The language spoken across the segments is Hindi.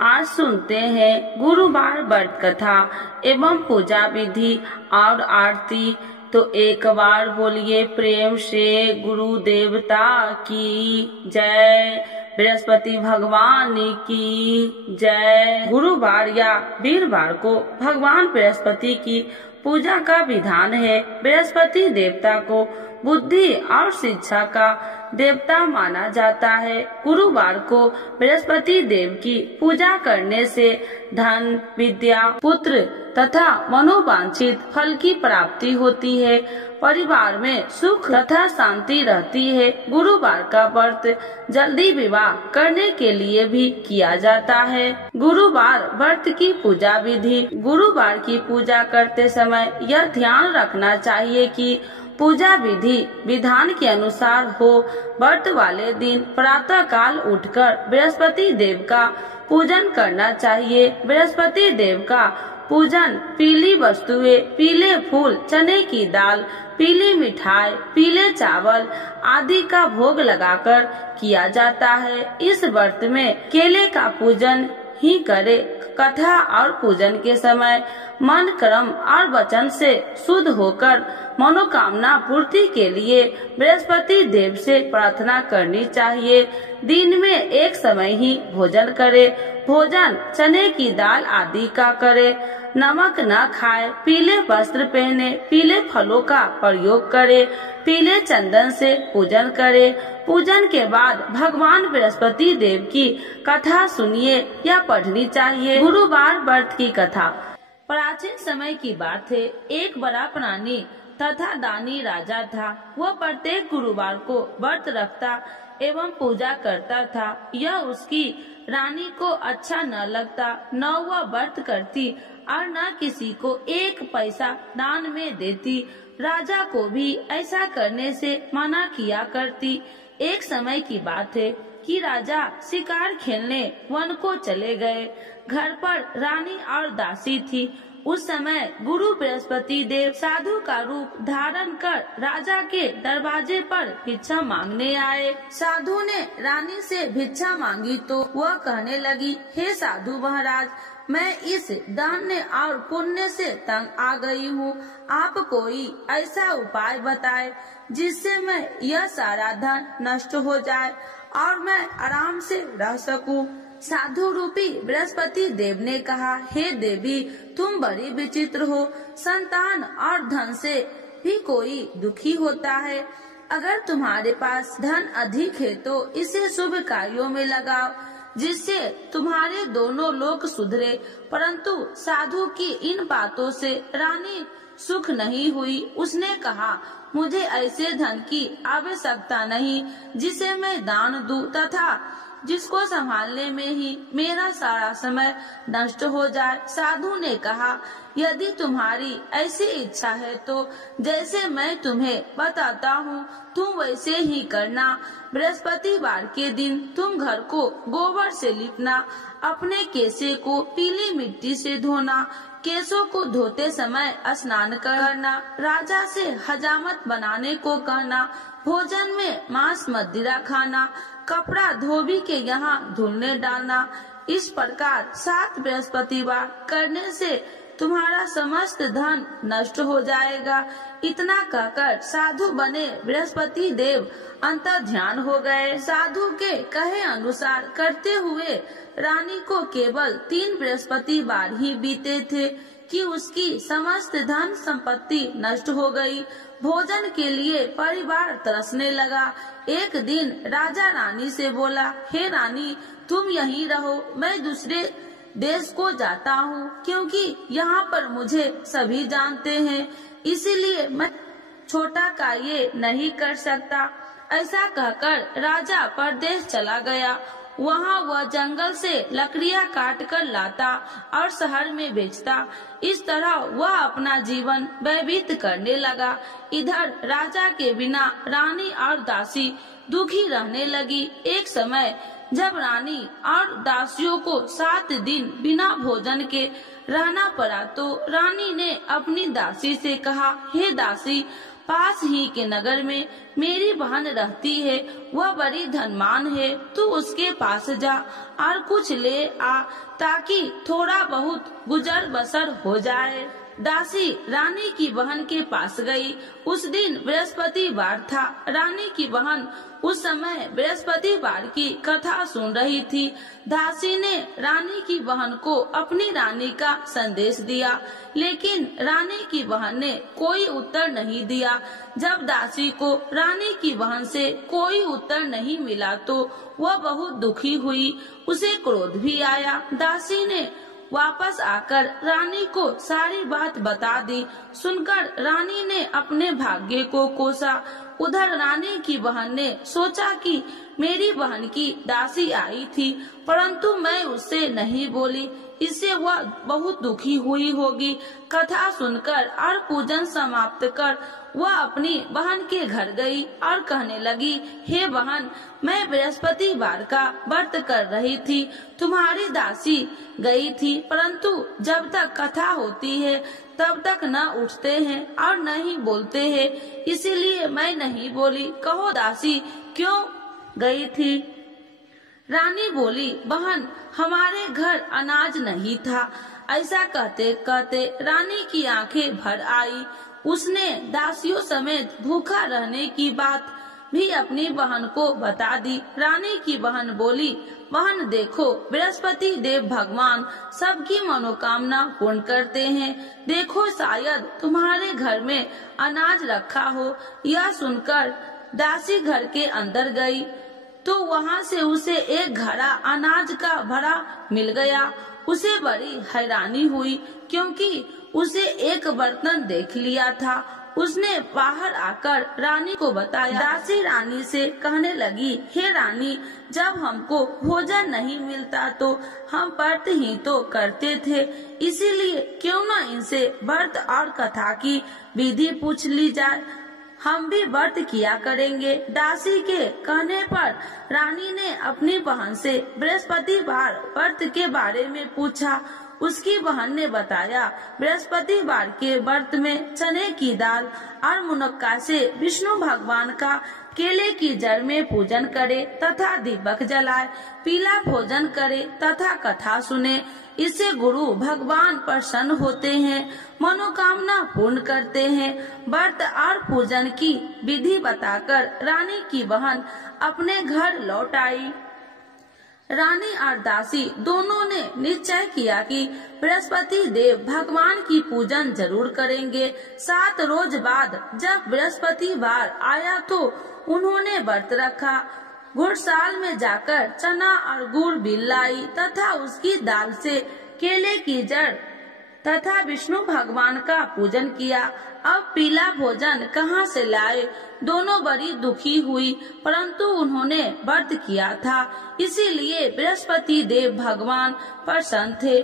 आज सुनते हैं गुरुवार व्रत कथा एवं पूजा विधि और आरती। तो एक बार बोलिए प्रेम से गुरु देवता की जय, बृहस्पति भगवान की जय। गुरुवार या वीरवार को भगवान बृहस्पति की पूजा का विधान है। बृहस्पति देवता को बुद्धि और शिक्षा का देवता माना जाता है। गुरुवार को बृहस्पति देव की पूजा करने से धन, विद्या, पुत्र तथा मनोवांछित फल की प्राप्ति होती है। परिवार में सुख तथा शांति रहती है। गुरुवार का व्रत जल्दी विवाह करने के लिए भी किया जाता है। गुरुवार व्रत की पूजा विधि। गुरुवार की पूजा करते समय यह ध्यान रखना चाहिए कि पूजा विधि विधान के अनुसार हो। व्रत वाले दिन प्रातः काल उठकर बृहस्पति देव का पूजन करना चाहिए। बृहस्पति देव का पूजन पीली वस्तुएं, पीले फूल, चने की दाल, पीली मिठाई, पीले चावल आदि का भोग लगाकर किया जाता है। इस व्रत में केले का पूजन ही करे। कथा और पूजन के समय मन, कर्म और वचन से शुद्ध होकर मनोकामना पूर्ति के लिए बृहस्पति देव से प्रार्थना करनी चाहिए। दिन में एक समय ही भोजन करे। भोजन चने की दाल आदि का करे। नमक न खाए। पीले वस्त्र पहने। पीले फलों का प्रयोग करे। पीले चंदन से पूजन करे। पूजन के बाद भगवान बृहस्पति देव की कथा सुनिए या पढ़नी चाहिए। गुरुवार व्रत की कथा। प्राचीन समय की बात है। एक बड़ा प्राणी तथा दानी राजा था। वह प्रत्येक गुरुवार को व्रत रखता एवं पूजा करता था। यह उसकी रानी को अच्छा न लगता। न वह व्रत करती और न किसी को एक पैसा दान में देती। राजा को भी ऐसा करने से मना किया करती। एक समय की बात है कि राजा शिकार खेलने वन को चले गए। घर पर रानी और दासी थी। उस समय गुरु बृहस्पति देव साधु का रूप धारण कर राजा के दरवाजे पर भिक्षा मांगने आए। साधु ने रानी से भिक्षा मांगी तो वह कहने लगी, हे साधु महाराज, मैं इस दान और पुण्य से तंग आ गई हूँ। आप कोई ऐसा उपाय बताए जिससे मैं यह सारा धन नष्ट हो जाए और मैं आराम से रह सकूं। साधु रूपी बृहस्पति देव ने कहा, हे देवी, तुम बड़ी विचित्र हो। संतान और धन से भी कोई दुखी होता है। अगर तुम्हारे पास धन अधिक है तो इसे शुभ कार्यों में लगाओ जिससे तुम्हारे दोनों लोग सुधरे। परंतु साधु की इन बातों से रानी सुख नहीं हुई। उसने कहा, मुझे ऐसे धन की आवश्यकता नहीं जिसे मैं दान दूं तथा जिसको संभालने में ही मेरा सारा समय नष्ट हो जाए। साधु ने कहा, यदि तुम्हारी ऐसी इच्छा है तो जैसे मैं तुम्हें बताता हूँ तुम वैसे ही करना। बृहस्पतिवार के दिन तुम घर को गोबर से लिपना, अपने केसे को पीली मिट्टी से धोना, केसों को धोते समय स्नान करना, राजा से हजामत बनाने को कहना, भोजन में मांस मदिरा खाना, कपड़ा धोबी के यहाँ धुलने डालना। इस प्रकार 7 बृहस्पतिवार करने से तुम्हारा समस्त धन नष्ट हो जाएगा। इतना कहकर साधु बने बृहस्पति देव अंतर ध्यान हो गए। साधु के कहे अनुसार करते हुए रानी को केवल 3 बृहस्पतिवार ही बीते थे कि उसकी समस्त धन संपत्ति नष्ट हो गई। भोजन के लिए परिवार तरसने लगा। एक दिन राजा रानी से बोला, हे रानी, तुम यहीं रहो, मैं दूसरे देश को जाता हूँ क्योंकि यहाँ पर मुझे सभी जानते हैं, इसीलिए मैं छोटा कार्य नहीं कर सकता। ऐसा कहकर राजा परदेश चला गया। वहाँ वह जंगल से लकड़ियाँ काट कर लाता और शहर में बेचता। इस तरह वह अपना जीवन व्यतीत करने लगा। इधर राजा के बिना रानी और दासी दुखी रहने लगी। एक समय जब रानी और दासियों को 7 दिन बिना भोजन के रहना पड़ा तो रानी ने अपनी दासी से कहा, हे दासी, पास ही के नगर में मेरी बहन रहती है, वह बड़ी धनवान है, तू उसके पास जा और कुछ ले आ ताकि थोड़ा बहुत गुजर बसर हो जाए। दासी रानी की बहन के पास गई। उस दिन बृहस्पतिवार था। रानी की बहन उस समय बृहस्पतिवार की कथा सुन रही थी। दासी ने रानी की बहन को अपनी रानी का संदेश दिया, लेकिन रानी की बहन ने कोई उत्तर नहीं दिया। जब दासी को रानी की बहन से कोई उत्तर नहीं मिला तो वह बहुत दुखी हुई, उसे क्रोध भी आया। दासी ने वापस आकर रानी को सारी बात बता दी। सुनकर रानी ने अपने भाग्य को कोसा। उधर रानी की बहन ने सोचा कि मेरी बहन की दासी आई थी, परंतु मैं उससे नहीं बोली, इससे वह बहुत दुखी हुई होगी। कथा सुनकर और पूजन समाप्त कर वह अपनी बहन के घर गई और कहने लगी, हे बहन, मैं बृहस्पतिवार का व्रत कर रही थी, तुम्हारी दासी गई थी, परंतु जब तक कथा होती है तब तक न उठते हैं और न ही बोलते हैं, इसीलिए मैं नहीं बोली। कहो दासी क्यों गई थी? रानी बोली, बहन, हमारे घर अनाज नहीं था। ऐसा कहते कहते रानी की आंखें भर आई। उसने दासियों समेत भूखा रहने की बात भी अपनी बहन को बता दी। रानी की बहन बोली, बहन देखो, बृहस्पति देव भगवान सबकी मनोकामना पूर्ण करते हैं। देखो शायद तुम्हारे घर में अनाज रखा हो। यह सुनकर दासी घर के अंदर गई तो वहाँ से उसे एक घड़ा अनाज का भरा मिल गया। उसे बड़ी हैरानी हुई क्योंकि उसे एक बर्तन देख लिया था। उसने बाहर आकर रानी को बताया। दासी रानी से कहने लगी, हे रानी, जब हमको भोजन नहीं मिलता तो हम व्रत ही तो करते थे, इसीलिए क्यों न इनसे व्रत और कथा की विधि पूछ ली जाए, हम भी व्रत किया करेंगे। दासी के कहने पर रानी ने अपनी बहन से बृहस्पतिवार व्रत के बारे में पूछा। उसकी बहन ने बताया, बृहस्पतिवार के व्रत में चने की दाल और मुनक्का से विष्णु भगवान का केले की जड़ में पूजन करे तथा दीपक जलाए, पीला भोजन करे तथा कथा सुने। इससे गुरु भगवान प्रसन्न होते हैं, मनोकामना पूर्ण करते हैं। व्रत और पूजन की विधि बताकर रानी की बहन अपने घर लौट आई। रानी और दासी दोनों ने निश्चय किया कि बृहस्पति देव भगवान की पूजन जरूर करेंगे। 7 रोज बाद जब बृहस्पतिवार आया तो उन्होंने व्रत रखा। घुड़साल में जाकर चना और गुड़ बिल लाई तथा उसकी दाल से केले की जड़ तथा विष्णु भगवान का पूजन किया। अब पीला भोजन कहाँ से लाए? दोनों बड़ी दुखी हुई, परंतु उन्होंने व्रत किया था, इसीलिए बृहस्पति देव भगवान प्रसन्न थे।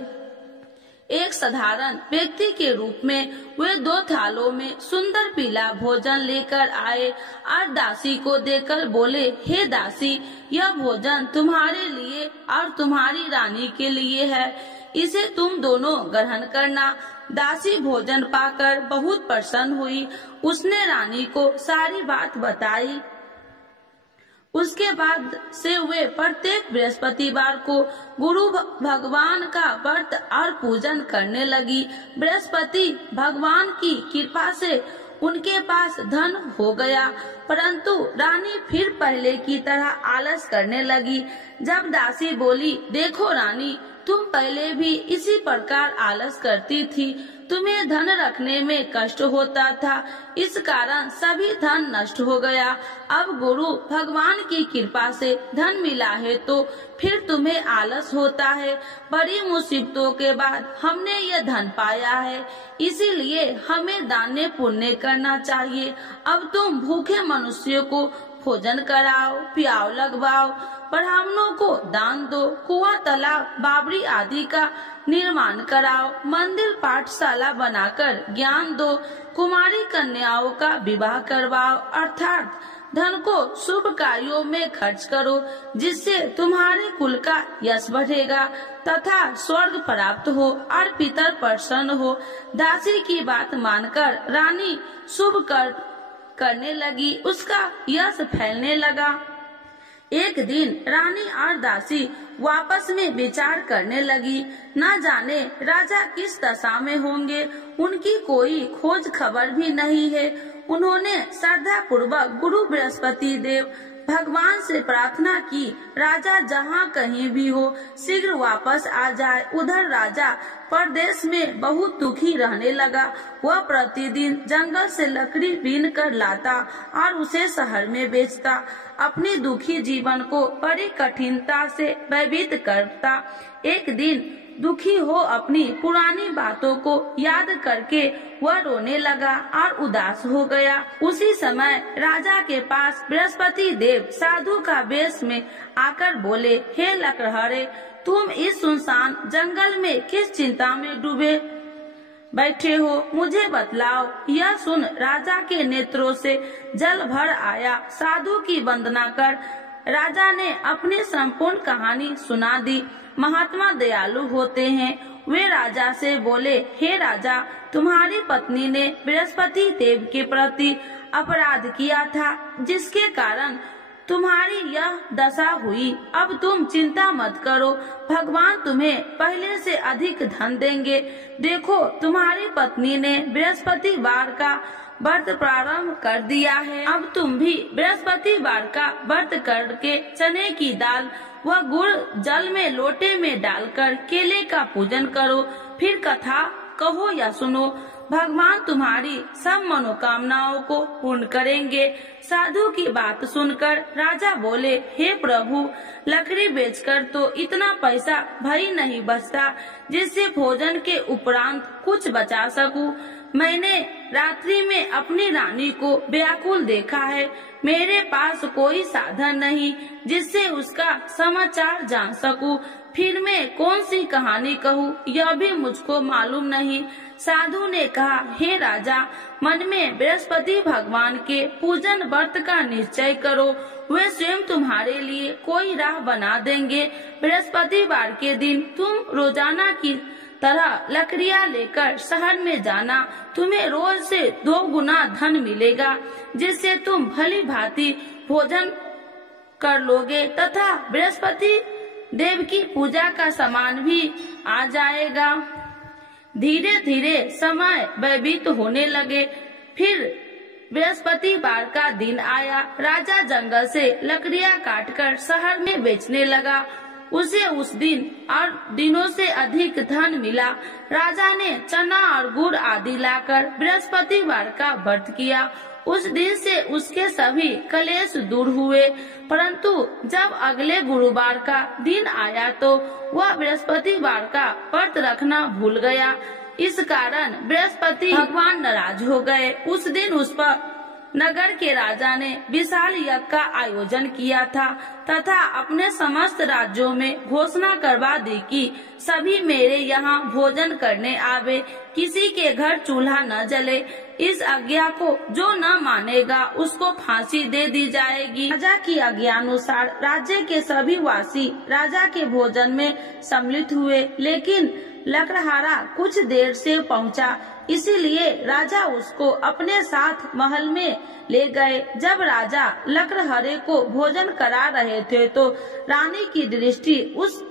एक साधारण व्यक्ति के रूप में वे 2 थालों में सुंदर पीला भोजन लेकर आए और दासी को देकर बोले, हे दासी, यह भोजन तुम्हारे लिए और तुम्हारी रानी के लिए है, इसे तुम दोनों ग्रहण करना। दासी भोजन पाकर बहुत प्रसन्न हुई। उसने रानी को सारी बात बताई। उसके बाद से वे प्रत्येक बृहस्पतिवार को गुरु भगवान का व्रत और पूजन करने लगी। बृहस्पति भगवान की कृपा से उनके पास धन हो गया, परंतु रानी फिर पहले की तरह आलस करने लगी। जब दासी बोली, देखो रानी, तुम पहले भी इसी प्रकार आलस करती थी, तुम्हें धन रखने में कष्ट होता था, इस कारण सभी धन नष्ट हो गया। अब गुरु भगवान की कृपा से धन मिला है तो फिर तुम्हें आलस होता है। बड़ी मुसीबतों के बाद हमने यह धन पाया है, इसीलिए हमें दान पुण्य करना चाहिए। अब तुम भूखे मनुष्यों को भोजन कराओ, प्याव लगवाओ, ब्राह्मणों को दान दो, कुआं, तालाब, बावड़ी आदि का निर्माण कराओ, मंदिर पाठशाला बनाकर ज्ञान दो, कुमारी कन्याओं का विवाह करवाओ, अर्थात धन को शुभ कार्यों में खर्च करो, जिससे तुम्हारे कुल का यश बढ़ेगा तथा स्वर्ग प्राप्त हो और पितर प्रसन्न हो। दासी की बात मानकर रानी शुभ कर करने लगी, उसका यश फैलने लगा। एक दिन रानी और दासी वापस में विचार करने लगी, न जाने राजा किस दशा में होंगे, उनकी कोई खोज खबर भी नहीं है। उन्होंने श्रद्धा पूर्वक गुरु बृहस्पति देव भगवान से प्रार्थना की, राजा जहाँ कहीं भी हो शीघ्र वापस आ जाए। उधर राजा परदेश में बहुत दुखी रहने लगा। वह प्रतिदिन जंगल से लकड़ी बीन कर लाता और उसे शहर में बेचता। अपने दुखी जीवन को बड़ी कठिनता से व्यतीत करता। एक दिन दुखी हो अपनी पुरानी बातों को याद करके वह रोने लगा और उदास हो गया। उसी समय राजा के पास बृहस्पति देव साधु का वेश में आकर बोले, हे लकड़हारे, तुम इस सुनसान जंगल में किस चिंता में डूबे बैठे हो, मुझे बतलाओ। यह सुन राजा के नेत्रों से जल भर आया। साधु की वंदना कर राजा ने अपनी संपूर्ण कहानी सुना दी। महात्मा दयालु होते हैं। वे राजा से बोले, हे राजा, तुम्हारी पत्नी ने बृहस्पति देव के प्रति अपराध किया था, जिसके कारण तुम्हारी यह दशा हुई। अब तुम चिंता मत करो, भगवान तुम्हें पहले से अधिक धन देंगे। देखो, तुम्हारी पत्नी ने बृहस्पतिवार का व्रत प्रारंभ कर दिया है। अब तुम भी बृहस्पतिवार का व्रत करके चने की दाल व गुड़ जल में लोटे में डालकर केले का पूजन करो। फिर कथा कहो या सुनो, भगवान तुम्हारी सब मनोकामनाओं को पूर्ण करेंगे। साधु की बात सुनकर राजा बोले, हे प्रभु, लकड़ी बेचकर तो इतना पैसा भई नहीं बचता जिससे भोजन के उपरांत कुछ बचा सकूं। मैंने रात्रि में अपनी रानी को व्याकुल देखा है। मेरे पास कोई साधन नहीं जिससे उसका समाचार जान सकूं। फिर मैं कौन सी कहानी कहूँ, यह भी मुझको मालूम नहीं। साधु ने कहा, हे राजा, मन में बृहस्पति भगवान के पूजन व्रत का निश्चय करो। वे स्वयं तुम्हारे लिए कोई राह बना देंगे। बृहस्पतिवार के दिन तुम रोजाना की तरह लकड़ियाँ लेकर शहर में जाना। तुम्हें रोज से 2 गुना धन मिलेगा, जिससे तुम भली भांति भोजन कर लोगे तथा बृहस्पति देव की पूजा का सामान भी आ जाएगा। धीरे धीरे समय व्यतीत होने लगे। फिर बृहस्पतिवार का दिन आया। राजा जंगल से लकड़ियाँ काटकर शहर में बेचने लगा। उसे उस दिन और दिनों से अधिक धन मिला। राजा ने चना और गुड़ आदि लाकर बृहस्पतिवार का व्रत किया। उस दिन से उसके सभी कलेश दूर हुए। परंतु जब अगले गुरुवार का दिन आया तो वह बृहस्पतिवार का व्रत रखना भूल गया। इस कारण बृहस्पति भगवान नाराज हो गए। उस दिन उस पर नगर के राजा ने विशाल यज्ञ का आयोजन किया था तथा अपने समस्त राज्यों में घोषणा करवा दी कि सभी मेरे यहाँ भोजन करने आवे, किसी के घर चूल्हा न जले। इस आज्ञा को जो न मानेगा उसको फांसी दे दी जाएगी। राजा की आज्ञानुसार राज्य के सभी वासी राजा के भोजन में सम्मिलित हुए, लेकिन लकड़हारा कुछ देर से पहुंचा, इसीलिए राजा उसको अपने साथ महल में ले गए। जब राजा लकड़हारे को भोजन करा रहे थे तो रानी की दृष्टि उस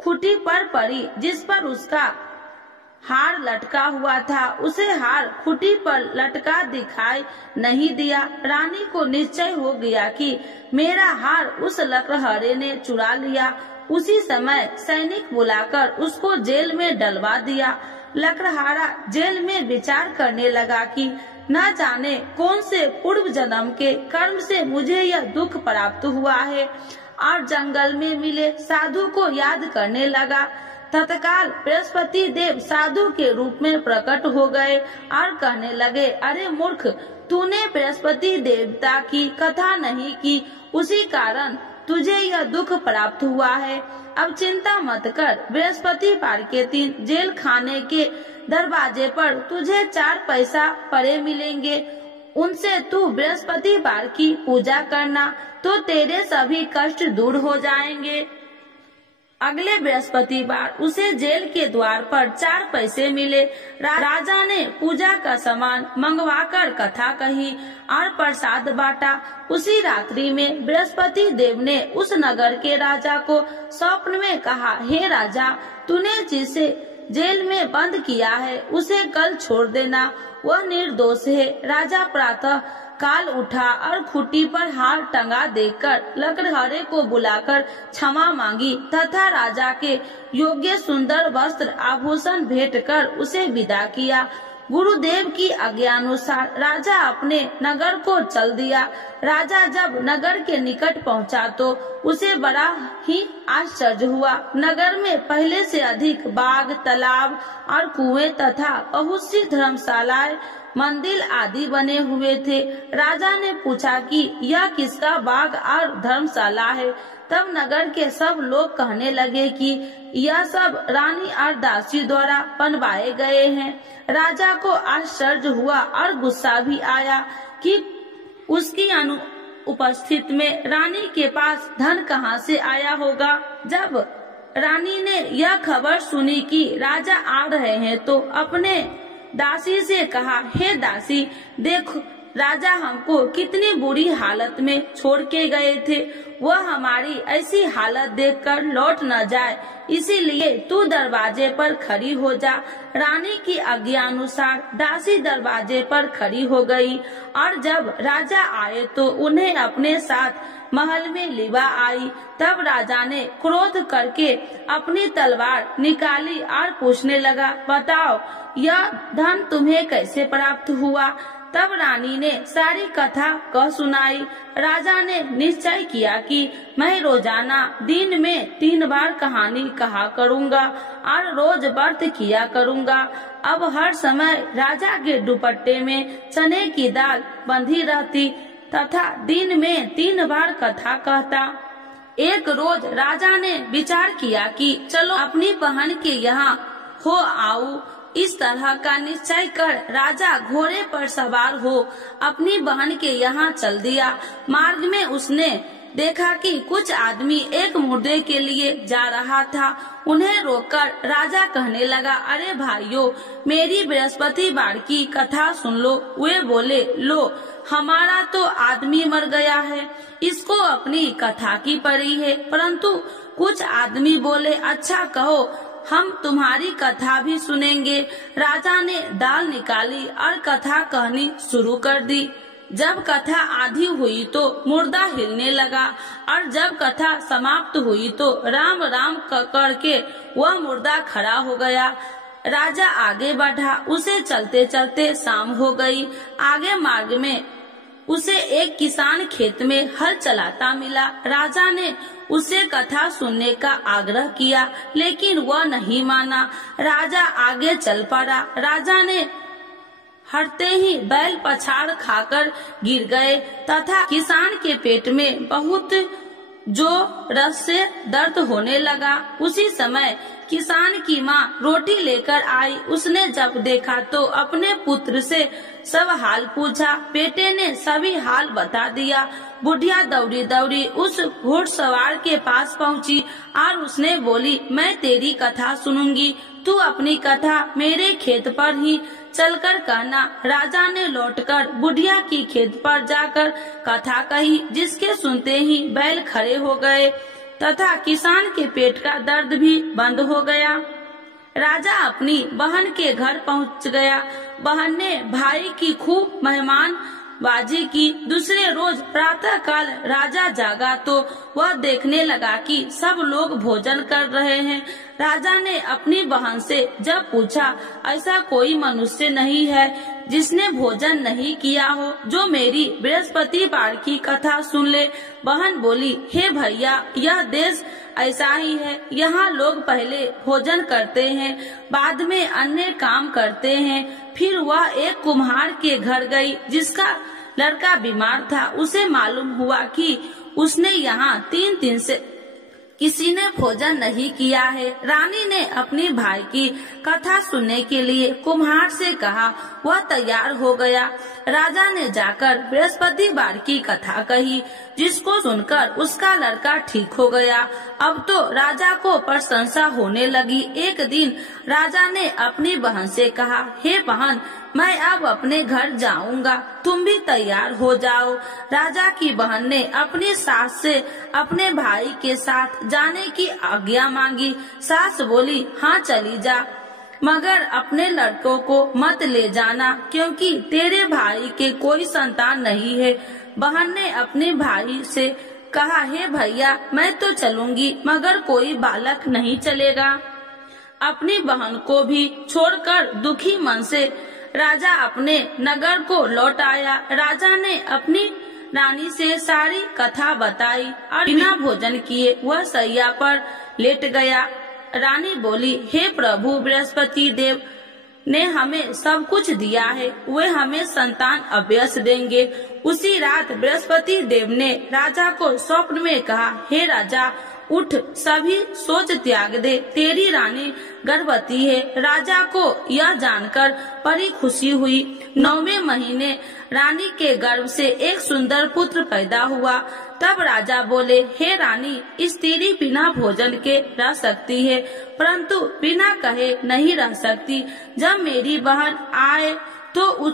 खूंटी पर पड़ी जिस पर उसका हार लटका हुआ था। उसे हार खूंटी पर लटका दिखाई नहीं दिया। रानी को निश्चय हो गया कि मेरा हार उस लकड़हारे ने चुरा लिया। उसी समय सैनिक बुलाकर उसको जेल में डलवा दिया। लकड़हारा जेल में विचार करने लगा कि न जाने कौन से पूर्व जन्म के कर्म से मुझे यह दुख प्राप्त हुआ है, और जंगल में मिले साधु को याद करने लगा। तत्काल बृहस्पति देव साधु के रूप में प्रकट हो गए और कहने लगे, अरे मूर्ख, तूने बृहस्पति देवता की कथा नहीं की, उसी कारण तुझे यह दुख प्राप्त हुआ है। अब चिंता मत कर, बृहस्पतिवार के दिन जेल खाने के दरवाजे पर तुझे 4 पैसा पड़े मिलेंगे। उनसे तू बृहस्पतिवार की पूजा करना तो तेरे सभी कष्ट दूर हो जाएंगे। अगले बृहस्पतिवार उसे जेल के द्वार पर 4 पैसे मिले। राजा ने पूजा का सामान मंगवाकर कथा कही और प्रसाद बांटा। उसी रात्रि में बृहस्पति देव ने उस नगर के राजा को स्वप्न में कहा, हे राजा, तूने जिसे जेल में बंद किया है उसे कल छोड़ देना, वह निर्दोष है। राजा प्रातः काल उठा और खूंटी पर हार टंगा देखकर लकड़हारे को बुलाकर क्षमा मांगी तथा राजा के योग्य सुंदर वस्त्र आभूषण भेंट कर उसे विदा किया। गुरुदेव की आज्ञानुसार राजा अपने नगर को चल दिया। राजा जब नगर के निकट पहुंचा तो उसे बड़ा ही आश्चर्य हुआ। नगर में पहले से अधिक बाग, तालाब और कुएं तथा बहुत सी धर्मशालाएं, मंदिर आदि बने हुए थे। राजा ने पूछा कि यह किसका बाग और धर्मशाला है। तब नगर के सब लोग कहने लगे कि यह सब रानी और दासी द्वारा बनवाए गए हैं। राजा को आश्चर्य हुआ और गुस्सा भी आया कि उसकी अनुपस्थित में रानी के पास धन कहां से आया होगा। जब रानी ने यह खबर सुनी कि राजा आ रहे हैं तो अपने दासी से कहा, हे दासी, देखो राजा हमको कितनी बुरी हालत में छोड़ के गए थे, वह हमारी ऐसी हालत देखकर लौट न जाए, इसीलिए तू दरवाजे पर खड़ी हो जा। रानी की आज्ञा अनुसार दासी दरवाजे पर खड़ी हो गई और जब राजा आए तो उन्हें अपने साथ महल में लिवा आई। तब राजा ने क्रोध करके अपनी तलवार निकाली और पूछने लगा, बताओ यह धन तुम्हें कैसे प्राप्त हुआ। तब रानी ने सारी कथा कह सुनाई। राजा ने निश्चय किया कि मैं रोजाना दिन में 3 बार कहानी कहा करूँगा और रोज व्रत किया करूँगा। अब हर समय राजा के दुपट्टे में चने की दाल बंधी रहती तथा दिन में 3 बार कथा कहता। एक रोज राजा ने विचार किया कि चलो अपनी बहन के यहाँ हो आऊं। इस तरह का निश्चय कर राजा घोड़े पर सवार हो अपनी बहन के यहाँ चल दिया। मार्ग में उसने देखा कि कुछ आदमी एक मुर्दे के लिए जा रहा था। उन्हें रोककर राजा कहने लगा, अरे भाइयों, मेरी बृहस्पतिवार की कथा सुन लो। वे बोले, लो हमारा तो आदमी मर गया है, इसको अपनी कथा की पड़ी है। परंतु कुछ आदमी बोले, अच्छा कहो, हम तुम्हारी कथा भी सुनेंगे। राजा ने दाल निकाली और कथा कहनी शुरू कर दी। जब कथा आधी हुई तो मुर्दा हिलने लगा और जब कथा समाप्त हुई तो राम राम करके वह मुर्दा खड़ा हो गया। राजा आगे बढ़ा। उसे चलते चलते शाम हो गई। आगे मार्ग में उसे एक किसान खेत में हल चलाता मिला। राजा ने उसे कथा सुनने का आग्रह किया, लेकिन वह नहीं माना। राजा आगे चल पड़ा। राजा ने हटते ही बैल पछाड़ खाकर गिर गए तथा किसान के पेट में बहुत जोर से दर्द होने लगा। उसी समय किसान की माँ रोटी लेकर आई। उसने जब देखा तो अपने पुत्र से सब हाल पूछा। बेटे ने सभी हाल बता दिया। बुढ़िया दौड़ी दौड़ी उस घोड़सवार के पास पहुँची और उसने बोली, मैं तेरी कथा सुनूंगी, तू अपनी कथा मेरे खेत पर ही चलकर कहना। राजा ने लौटकर बुढ़िया की खेत पर जाकर कथा कही, जिसके सुनते ही बैल खड़े हो गए तथा किसान के पेट का दर्द भी बंद हो गया। राजा अपनी बहन के घर पहुंच गया। बहन ने भाई की खूब मेहमानबाजी की। दूसरे रोज प्रातः काल राजा जागा तो वह देखने लगा कि सब लोग भोजन कर रहे हैं। राजा ने अपनी बहन से जब पूछा, ऐसा कोई मनुष्य नहीं है जिसने भोजन नहीं किया हो जो मेरी बृहस्पतिवार की कथा सुन ले। बहन बोली, हे भैया, यह देश ऐसा ही है। यहाँ लोग पहले भोजन करते हैं, बाद में अन्य काम करते हैं। फिर वह एक कुम्हार के घर गई जिसका लड़का बीमार था। उसे मालूम हुआ कि उसने यहाँ 3 दिन से किसी ने भोजन नहीं किया है। रानी ने अपनी भाई की कथा सुनने के लिए कुम्हार से कहा। वह तैयार हो गया। राजा ने जाकर बृहस्पतिवार की कथा कही, जिसको सुनकर उसका लड़का ठीक हो गया। अब तो राजा को प्रशंसा होने लगी। एक दिन राजा ने अपनी बहन से कहा, हे बहन, मैं अब अपने घर जाऊंगा, तुम भी तैयार हो जाओ। राजा की बहन ने अपनी सास से अपने भाई के साथ जाने की आज्ञा मांगी। सास बोली, हाँ चली जा, मगर अपने लड़कों को मत ले जाना, क्योंकि तेरे भाई के कोई संतान नहीं है। बहन ने अपने भाई से कहा, हे भैया, मैं तो चलूंगी, मगर कोई बालक नहीं चलेगा। अपनी बहन को भी छोड़कर दुखी मन से राजा अपने नगर को लौट आया। राजा ने अपनी रानी से सारी कथा बताई और बिना भोजन किए वह सैया पर लेट गया। रानी बोली, हे प्रभु, बृहस्पति देव ने हमें सब कुछ दिया है, वे हमें संतान अवश्य देंगे। उसी रात बृहस्पति देव ने राजा को स्वप्न में कहा, हे राजा, उठ, सभी सोच त्याग दे, तेरी रानी गर्भवती है। राजा को यह जानकर बड़ी खुशी हुई। 9वें महीने रानी के गर्भ से एक सुंदर पुत्र पैदा हुआ। तब राजा बोले, हे रानी, स्त्री बिना भोजन के रह सकती है, परंतु बिना कहे नहीं रह सकती। जब मेरी बहन आए तो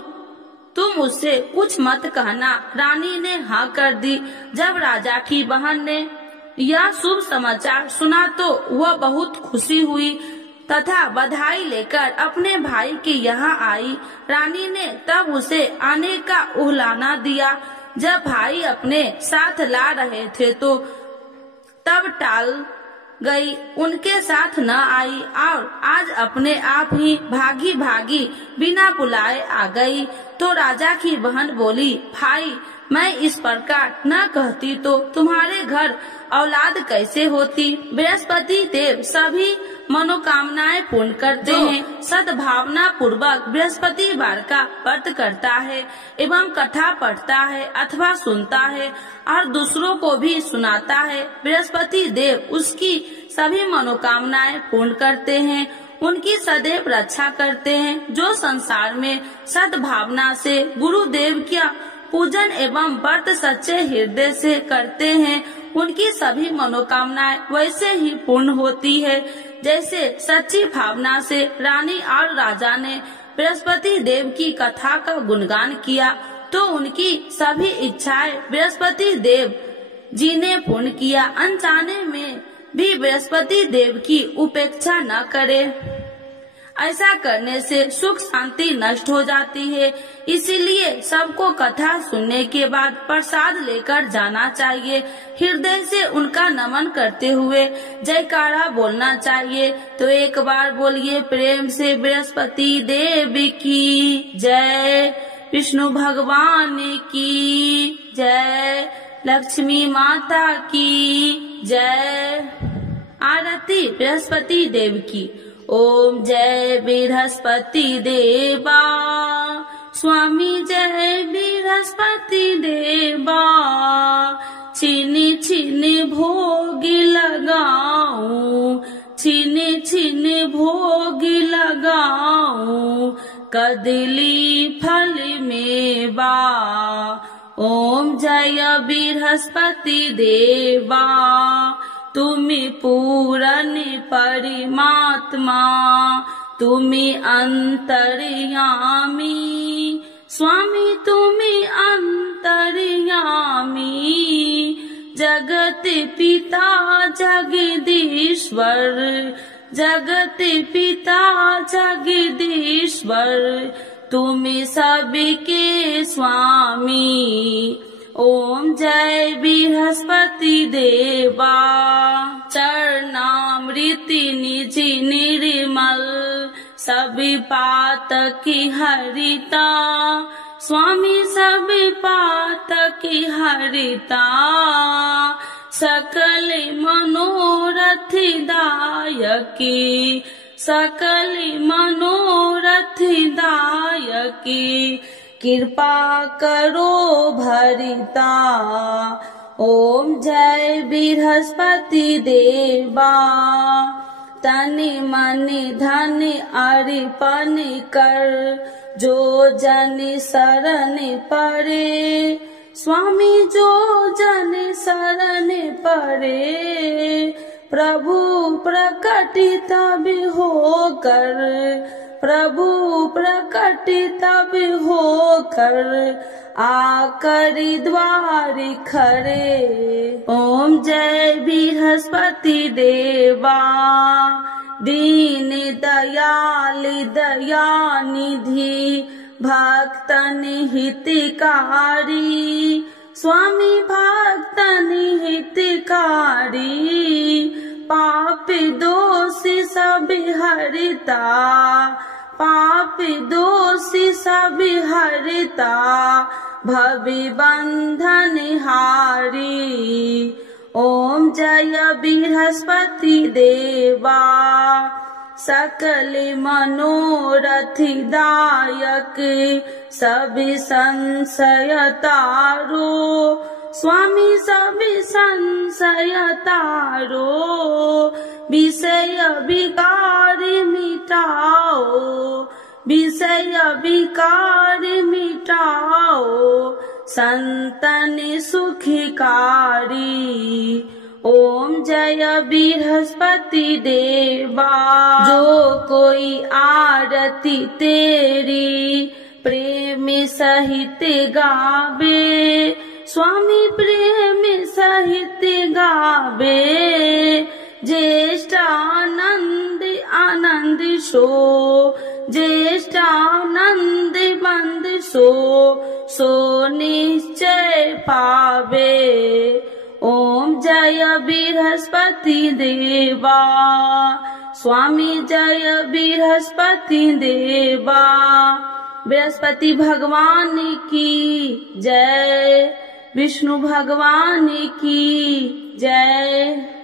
तुम उससे कुछ मत कहना। रानी ने हाँ कर दी। जब राजा की बहन ने यह शुभ समाचार सुना तो वह बहुत खुशी हुई तथा बधाई लेकर अपने भाई के यहाँ आई। रानी ने तब उसे आने का उहलाना दिया। जब भाई अपने साथ ला रहे थे तो तब टाल गई, उनके साथ न आई और आज अपने आप ही भागी भागी बिना बुलाए आ गई। तो राजा की बहन बोली, भाई, मैं इस प्रकार न कहती तो तुम्हारे घर औलाद कैसे होती। बृहस्पति देव सभी मनोकामनाएं पूर्ण करते हैं। सद्भावना पूर्वक बृहस्पतिवार का व्रत करता है एवं कथा पढ़ता है अथवा सुनता है और दूसरों को भी सुनाता है, बृहस्पति देव उसकी सभी मनोकामनाएं पूर्ण करते हैं, उनकी सदैव रक्षा करते हैं। जो संसार में सद्भावना से गुरुदेव का पूजन एवं व्रत सच्चे हृदय से करते हैं, उनकी सभी मनोकामनाएं वैसे ही पूर्ण होती है जैसे सच्ची भावना से रानी और राजा ने बृहस्पति देव की कथा का गुणगान किया तो उनकी सभी इच्छाएं बृहस्पति देव जी ने पूर्ण किया। अनजाने में भी बृहस्पति देव की उपेक्षा न करे, ऐसा करने से सुख शांति नष्ट हो जाती है। इसीलिए सबको कथा सुनने के बाद प्रसाद लेकर जाना चाहिए। हृदय से उनका नमन करते हुए जयकारा बोलना चाहिए। तो एक बार बोलिए प्रेम से, बृहस्पति देव की जय, विष्णु भगवान की जय, लक्ष्मी माता की जय। आरती बृहस्पति देव की। ओम जय बृहस्पति देवा, स्वामी जय बृहस्पति देवा, छिनी छिनी भोग लगाऊं, छिनी छिनी भोग लगाऊं, कदली फल मेवा। ओम जय बृहस्पति देवा, तुम्ही पूरन परमात्मा, तुम्ही अंतर्यामी, स्वामी तुम्ही अंतर्यामी, जगत पिता जगदीश्वर, जगत पिता जगदीश्वर, तुम्ही सबके स्वामी। ओम जय बृहस्पति देवा, चरणामृति निज निर्मल, सभी पातकी हरिता, स्वामी सभी पातकी हरिता, सकल मनोरथ दायकी, सकल मनोरथ दायकी, कृपा करो भरिता। ओम जय बृहस्पति देवा, तनि मनि धन अर्पण कर, जो जन शरण पड़े, स्वामी जो जन शरण पड़े, प्रभु प्रकट तब होकर, प्रभु प्रकट तब होकर, आकर द्वार खड़े। ओम जय बृहस्पति देवा, दीन दयाल दयानिधि, भक्तन हितकारी, स्वामी भक्तन हितकारी, पाप दोष सब हरता, पाप दोष सब हरता, भव बंधन हारी। ओम जय बृहस्पति देवा, सकल मनोरथ दायक, सब संशय तारो, स्वामी सब संशय तारो, विषय विकार मिटाओ, विषय विकार मिटाओ, संतन सुखकारी। ओम जय बृहस्पति देवा, जो कोई आरती तेरी प्रेम सहित गावे, स्वामी प्रेम सहित गावे, ज्येष्ठ आनंद आनंद सो, ज्येष्ठ आनंद बंद सो, सो निश्चय पावे। ओम जय बृहस्पति देवा, स्वामी जय बृहस्पति देवा, बृहस्पति भगवान की जय, विष्णु भगवान की जय।